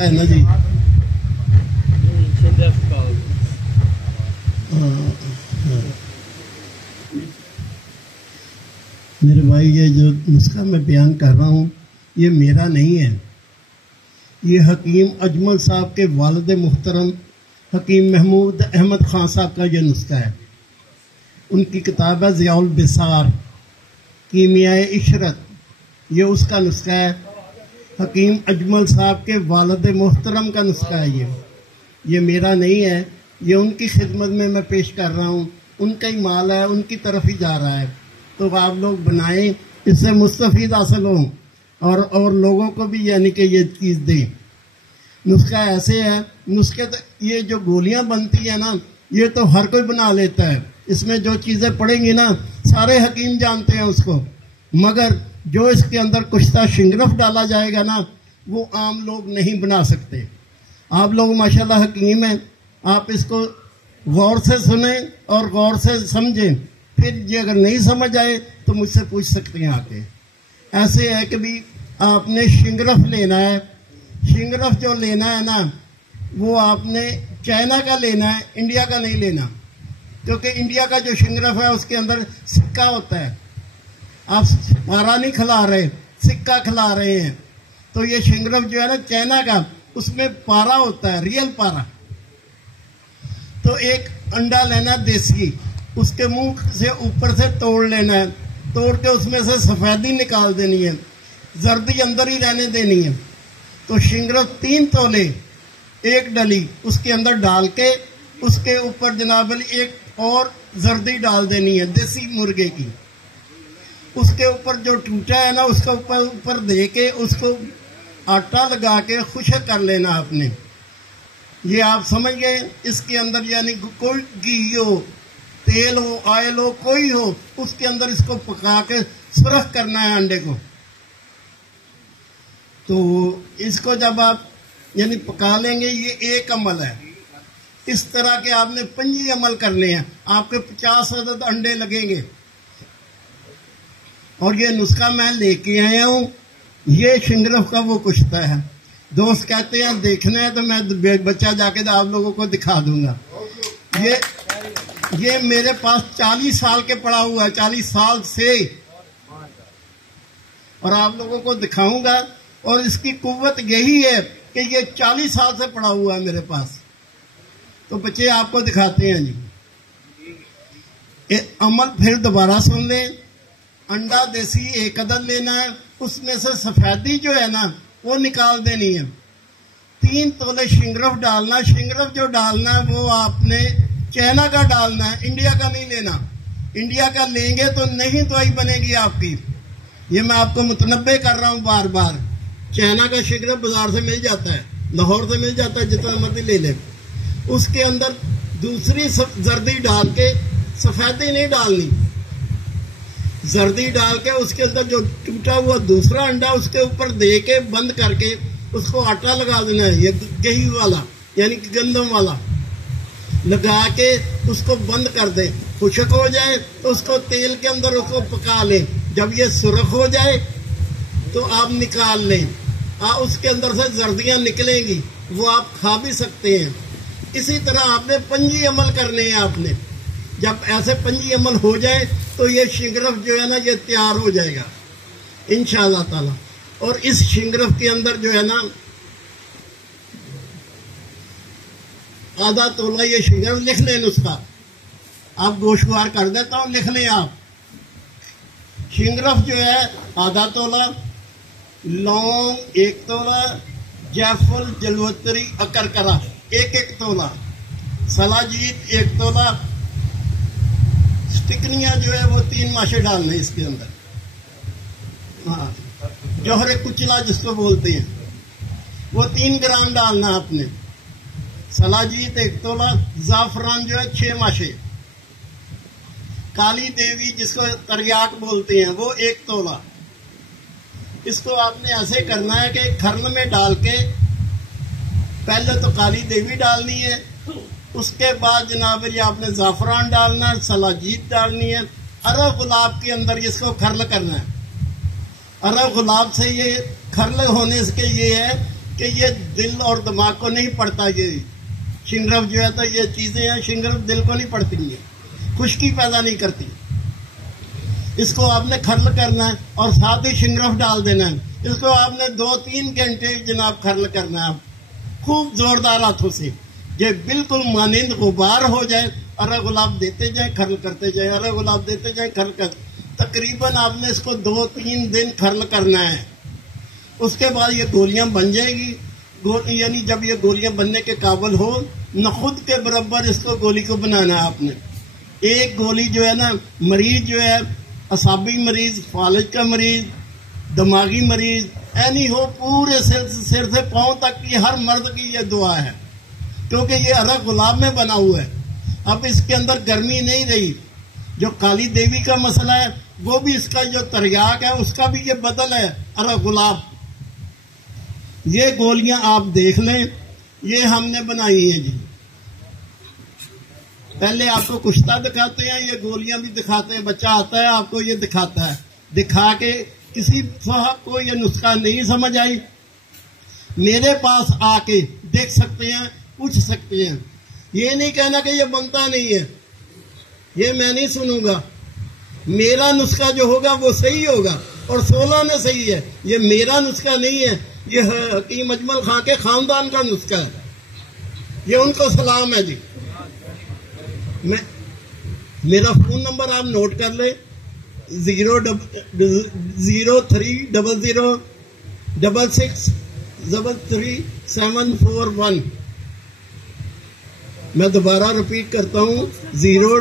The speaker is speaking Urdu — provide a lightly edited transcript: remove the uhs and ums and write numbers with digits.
ہے نا جی. میرے بھائی یہ جو نسخہ میں بیان کر رہا ہوں یہ میرا نہیں ہے، یہ حکیم اجمل صاحب کے والد محترم حکیم محمود احمد خان صاحب کا یہ نسخہ ہے. ان کی کتاب ہے ضیاء البصار کیمیائے عشرت، یہ اس کا نسخہ ہے. حکیم اجمل صاحب کے والد محترم کا نسخہ ہے. یہ میرا نہیں ہے، یہ ان کی خدمت میں پیش کر رہا ہوں. ان کا ہی مال ہے، ان کی طرف ہی جا رہا ہے. تو آپ لوگ بنائیں، اس سے مستفید حاصل ہوں اور لوگوں کو بھی یعنی کہ یہ چیز دیں. نسخہ ایسے ہے، نسخے یہ جو گولیاں بنتی ہیں نا یہ تو ہر کوئی بنا لیتا ہے. اس میں جو چیزیں پڑیں گی نا سارے حکیم جانتے ہیں اس کو، مگر جو اس کے اندر کشتہ شنگرف ڈالا جائے گا نا وہ عام لوگ نہیں بنا سکتے. آپ لوگ ماشاءاللہ حکیم ہیں، آپ اس کو غور سے سنیں اور غور سے سمجھیں. پھر یہ اگر نہیں سمجھ آئے تو مجھ سے پوچھ سکتے ہیں آ کے. ایسے ہے کہ بھی آپ نے شنگرف لینا ہے، شنگرف جو لینا ہے نا وہ آپ نے چائنا کا لینا ہے، انڈیا کا نہیں لینا. کیونکہ انڈیا کا جو شنگرف ہے اس کے اندر سکہ ہوتا ہے، آپ پارا نہیں کھلا رہے، سکہ کھلا رہے ہیں. تو یہ شنگرف جو ہے نا چائنا کا، اس میں پارا ہوتا ہے، ریئل پارا. تو ایک انڈا لینا دیسی، اس کے منہ سے اوپر سے توڑ لینا ہے، توڑ کے اس میں سے سفیدی نکال دینی ہے، زردی اندر ہی رہنے دینی ہے. تو شنگرف 3 تولے ایک ڈلی اس کے اندر ڈال کے اس کے اوپر جناب علی ایک اور زردی ڈال دینی ہے دیسی مرغے کی. اس کے اوپر جو ٹوٹا ہے نا اس کے اوپر دے کے اس کو آٹا لگا کے خشک کر لینا آپ نے. یہ آپ سمجھ گئے. اس کے اندر یعنی کوئی گھی ہو، تیل ہو، آئل ہو، کوئی ہو، اس کے اندر اس کو پکا کے سرخ کرنا ہے انڈے کو. تو اس کو جب آپ یعنی پکا لیں گے، یہ ایک عمل ہے. اس طرح کے آپ نے 25 عمل کرنے ہیں، آپ کے 50 عدد انڈے لگیں گے. اور یہ نسخہ میں لے کے آیا ہوں، یہ شنگرف کا وہ کشتہ ہے. دوست کہتے ہیں دیکھنا ہے تو میں بچہ جا کے آپ لوگوں کو دکھا دوں گا. یہ میرے پاس 40 سال کے پڑا ہوا ہے، 40 سال سے، اور آپ لوگوں کو دکھاؤں گا. اور اس کی قوت یہی ہے کہ یہ 40 سال سے پڑا ہوا ہے میرے پاس. تو بچے آپ کو دکھاتے ہیں جی. عمل پھر دوبارہ سن لیں. انڈا دیسی 1 عدد لینا ہے، اس میں سے سفیدی جو ہے نا وہ نکال دینی ہے. 3 تولے شنگرف ڈالنا. شنگرف جو ڈالنا ہے وہ آپ نے چائنا کا ڈالنا ہے، انڈیا کا نہیں لینا. انڈیا کا لیں گے تو نہیں تو آئی بنے گی آپ کی. یہ میں آپ کو متنبع کر رہا ہوں بار بار. چائنا کا شنگرف بازار سے مل جاتا ہے، لاہور سے مل جاتا ہے، جتنا مرضی لے لیں. اس کے اندر دوسری زردی ڈال کے، سفیدی نہیں ڈالنی، زردی ڈال کے اس کے اندر جو ٹوٹا ہوا دوسرا انڈا اس کے اوپر دے کے بند کر کے اس کو آٹا لگا دینا ہے. یہ گہی والا یعنی گندم والا لگا کے اس کو بند کر دیں. خشک ہو جائے تو اس کو تیل کے اندر اس کو پکا لیں. جب یہ سرخ ہو جائے تو آپ نکال لیں. اس کے اندر سے زردیاں نکلیں گی، وہ آپ کھا بھی سکتے ہیں. اسی طرح آپ نے 25 عمل کرنے ہیں. آپ نے جب ایسے 25 عمل ہو جائے تو یہ شنگرف جو ہے نا یہ تیار ہو جائے گا انشاءاللہ تعالی. اور اس شنگرف کے اندر جو ہے نا آدھا تولہ یہ شنگرف لکھ لیں. نسخہ آپ گوشوار کر دیتا ہوں، لکھ لیں آپ. شنگرف جو ہے آدھا تولہ، لونگ 1 تولہ، جیفل جلوتری اکرکرا 1 تولہ، سلاجید 1 تولہ. سٹکنیاں جو ہے وہ 3 ماشے ڈالنے اس کے اندر. ہاں، جوہر کچلا جس کو بولتے ہیں وہ 3 گرام ڈالنا آپ نے. سلاجید 1 تولہ، زعفران جو ہے 6 ماشے، کالی دیوی جس کو تریاک بولتے ہیں وہ 1 تولہ. اس کو آپ نے ایسے کرنا ہے کہ کھرن میں ڈال کے پہلے تو کالی دیوی ڈالنی ہے، اس کے بعد جناب یہ آپ نے زعفران ڈالنا ہے، سلاجید ڈالنی ہے. عرب گلاب کے اندر اس کو کھرل کرنا ہے. عرب گلاب سے یہ کھرل ہونے کے یہ ہے کہ یہ دل اور دماغ کو نہیں پڑتا. یہ شنگرف جو ہے تو یہ چیزیں ہیں شنگرف دل کو نہیں پڑتی ہیں, خشکی پیدا نہیں کرتی. اس کو آپ نے کھرل کرنا ہے اور ساتھ ہی شنگرف ڈال دینا ہے. اس کو آپ نے 2-3 گھنٹے جناب کھرل کرنا ہے خوب زوردار ہاتھوں سے. یہ بالکل مانند غبار ہو جائے, ارے گلاب دیتے جائیں کھرل کرتے جائیں, ارے گلاب دیتے جائیں کھرل کرتے. تقریباً آپ نے اس کو 2-3 دن کھرل کرنا ہے. اس کے بعد یہ گولیاں بن جائے گی. یعنی جب یہ گولیاں بننے کے قابل ہو, نہ خود کے برابر اس کو گولی کو بنانا ہے آپ نے. ایک گولی جو ہے نا, مریض جو ہے اعصابی مریض, فالج کا مریض, دماغی مریض, اینی ہو, پورے سر سے پاؤں تک کی ہر مرد کی یہ دعا ہے, کیونکہ یہ ارگ گلاب میں بنا ہوا ہے. اب اس کے اندر گرمی نہیں رہی. جو کالی دیوی کا مسئلہ ہے وہ بھی اس کا جو تریاق ہے اس کا بھی یہ بدل ہے ارگ گلاب. یہ گولیاں آپ دیکھ لیں, یہ ہم نے بنائی ہیں جی. پہلے آپ کو کشتہ دکھاتے ہیں, یہ گولیاں بھی دکھاتے ہیں. بچہ آتا ہے آپ کو یہ دکھاتا ہے, دکھا کے کسی صاحب کو یہ نسخہ نہیں سمجھ آئی, میرے پاس آ کے دیکھ سکتے ہیں, پوچھ سکتے ہیں. یہ نہیں کہنا کہ یہ بنتا نہیں ہے, یہ میں نہیں سنوں گا. میرا نسخہ جو ہوگا وہ صحیح ہوگا, اور 16 نے صحیح ہے. یہ میرا نسخہ نہیں ہے, یہ حکیم اجمل خان کے خاندان کا نسخہ ہے. یہ ان کو سلام ہے جی. میرا فون نمبر آپ نوٹ کر لیں, 030066333741. میں دوبارہ رپیٹ کرتا ہوں, 0